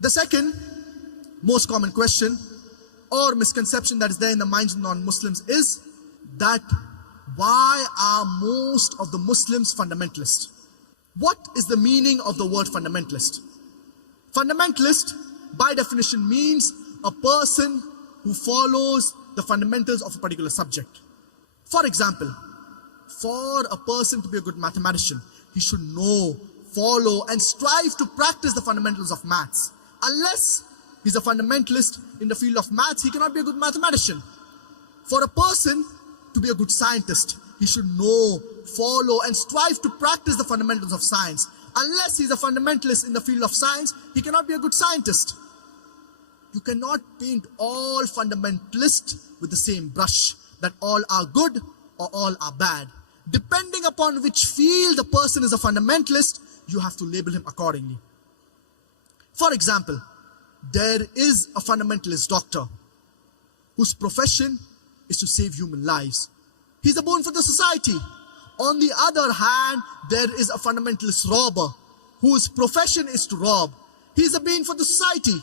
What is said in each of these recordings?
The second most common question or misconception that is there in the minds of non-Muslims is that why are most of the Muslims fundamentalist? What is the meaning of the word fundamentalist? Fundamentalist, by definition, means a person who follows the fundamentals of a particular subject. For example, for a person to be a good mathematician, he should know, follow, and strive to practice the fundamentals of maths. Unless he's a fundamentalist in the field of maths, he cannot be a good mathematician. For a person to be a good scientist, he should know, follow, and strive to practice the fundamentals of science. Unless he's a fundamentalist in the field of science, he cannot be a good scientist. You cannot paint all fundamentalists with the same brush, that all are good or all are bad. Depending upon which field the person is a fundamentalist, you have to label him accordingly. For example, there is a fundamentalist doctor whose profession is to save human lives. He's a boon for the society. On the other hand, there is a fundamentalist robber whose profession is to rob. He's a boon for the society.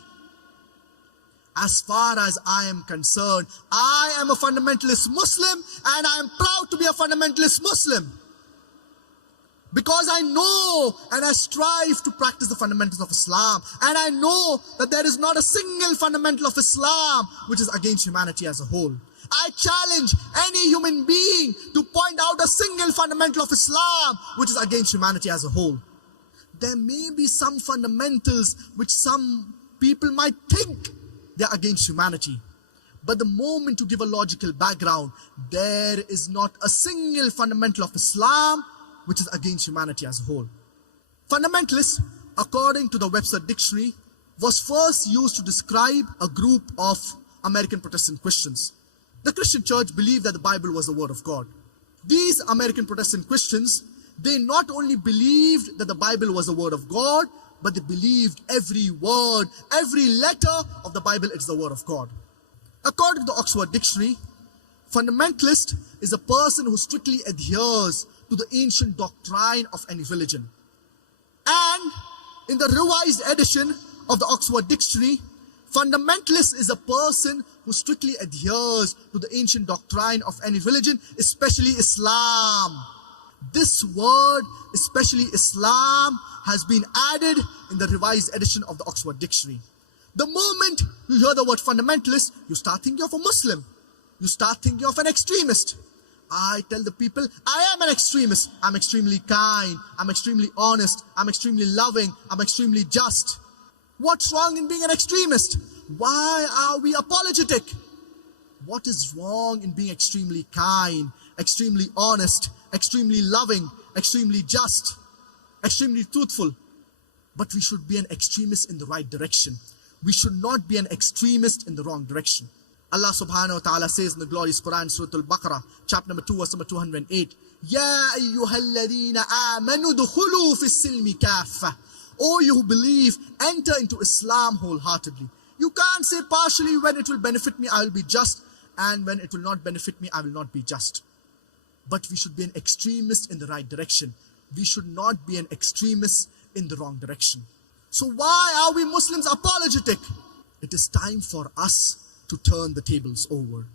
As far as I am concerned, I am a fundamentalist Muslim and I am proud to be a fundamentalist Muslim. Because I know and I strive to practice the fundamentals of Islam. And I know that there is not a single fundamental of Islam which is against humanity as a whole. I challenge any human being to point out a single fundamental of Islam which is against humanity as a whole. There may be some fundamentals which some people might think they're against humanity. But the moment you give a logical background, there is not a single fundamental of Islam which is against humanity as a whole. Fundamentalist, according to the Webster Dictionary, was first used to describe a group of American Protestant Christians. The Christian church believed that the Bible was the word of God. These American Protestant Christians, they not only believed that the Bible was the word of God, but they believed every word, every letter of the Bible is the word of God. According to the Oxford Dictionary, fundamentalist is a person who strictly adheres to the ancient doctrine of any religion. And in the revised edition of the Oxford Dictionary, fundamentalist is a person who strictly adheres to the ancient doctrine of any religion, especially Islam. This word, especially Islam, has been added in the revised edition of the Oxford Dictionary. The moment you hear the word fundamentalist, you start thinking of a Muslim. You start thinking of an extremist. I tell the people, I am an extremist. I'm extremely kind. I'm extremely honest. I'm extremely loving. I'm extremely just. What's wrong in being an extremist? Why are we apologetic? What is wrong in being extremely kind, extremely honest, extremely loving, extremely just, extremely truthful? But we should be an extremist in the right direction. We should not be an extremist in the wrong direction. Allah subhanahu wa ta'ala says in the glorious Quran, Surah Al-Baqarah, chapter number 2, verse number 208, Ya ayyuhalladhina amanu dukhulu fi silmi kaffa. O you who believe, enter into Islam wholeheartedly. You can't say partially, when it will benefit me, I will be just, and when it will not benefit me, I will not be just. But we should be an extremist in the right direction. We should not be an extremist in the wrong direction. So why are we Muslims apologetic? It is time for us to turn the tables over.